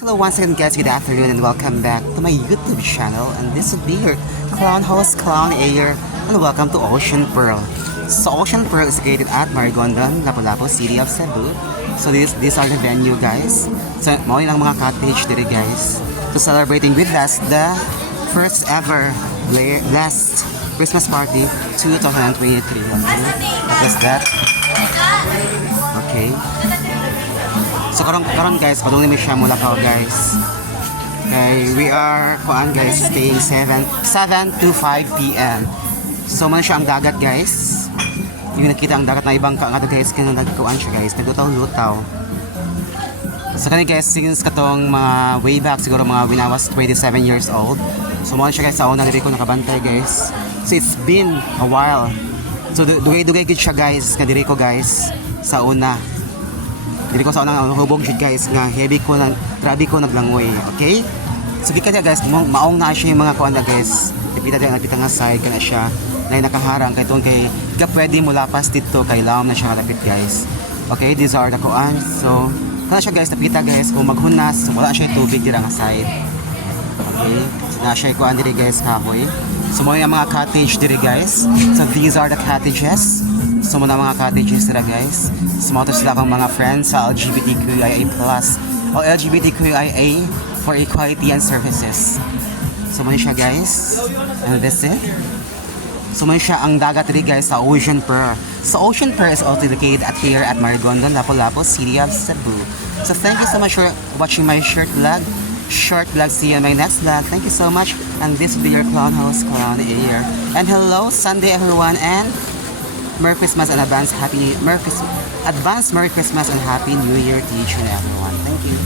Hello once again guys, good afternoon and welcome back to my YouTube channel, and this would be your clown host, Clown Ayer, and welcome to Ocean Pearl. So Ocean Pearl is located at Marigondon, Lapu-Lapu City of Cebu. So these are the venue guys. So mo lang mga cottage dito guys. So celebrating with us the first ever last Christmas party 2023. What's that? Okay. So karon guys, padulong mi siya mula ka guys. Okay, we are guys staying 7 to 5 p.m. So man siya ang dagat guys. Yung nakita ang dagat na ibang ka nga guys, kaya nagkuan siya guys, naglutaw-lutaw. So kani guys, since katong mga way back siguro mga when I was 27 years old. So man siya guys sa una diri ko nakabantay guys. So it's been a while. So dugay-dugay gid siya guys, nga diri ko guys sa una. Dili ko sa unang hubog shit guys nga heavy ko nang grabe ko naglangoy, okay? So di kanya guys, maong na siya yung mga kuan na guys. Ipita nga side kana siya na nakaharang kay tong kay ka pwede mo lapas dito kay lawom na siya kalapit guys. Okay, these are the kuan. So kana siya guys, napita guys kung maghunas, so wala siya tubig dira nga side. Okay, so na siya kuan diri guys kahoy. So mo yung mga cottage diri guys. So these are the cottages. So muna mga cottages sila guys. Sumoto sila akong mga friends sa LGBTQIA+ o LGBTQIA for equality and services. So muna siya guys. And that's it. So muna siya ang dagat rin guys sa Ocean Pearl. So Ocean Pearl is also located here at Marigondon, Lapu-Lapu City of Cebu. So thank you so much for watching my short vlog. See you in my next vlog. Thank you so much. And this will be your clown host, Clown Ayer. And hello Sunday everyone, and Merry Christmas and Merry Christmas and Happy New Year to each and everyone. Thank you.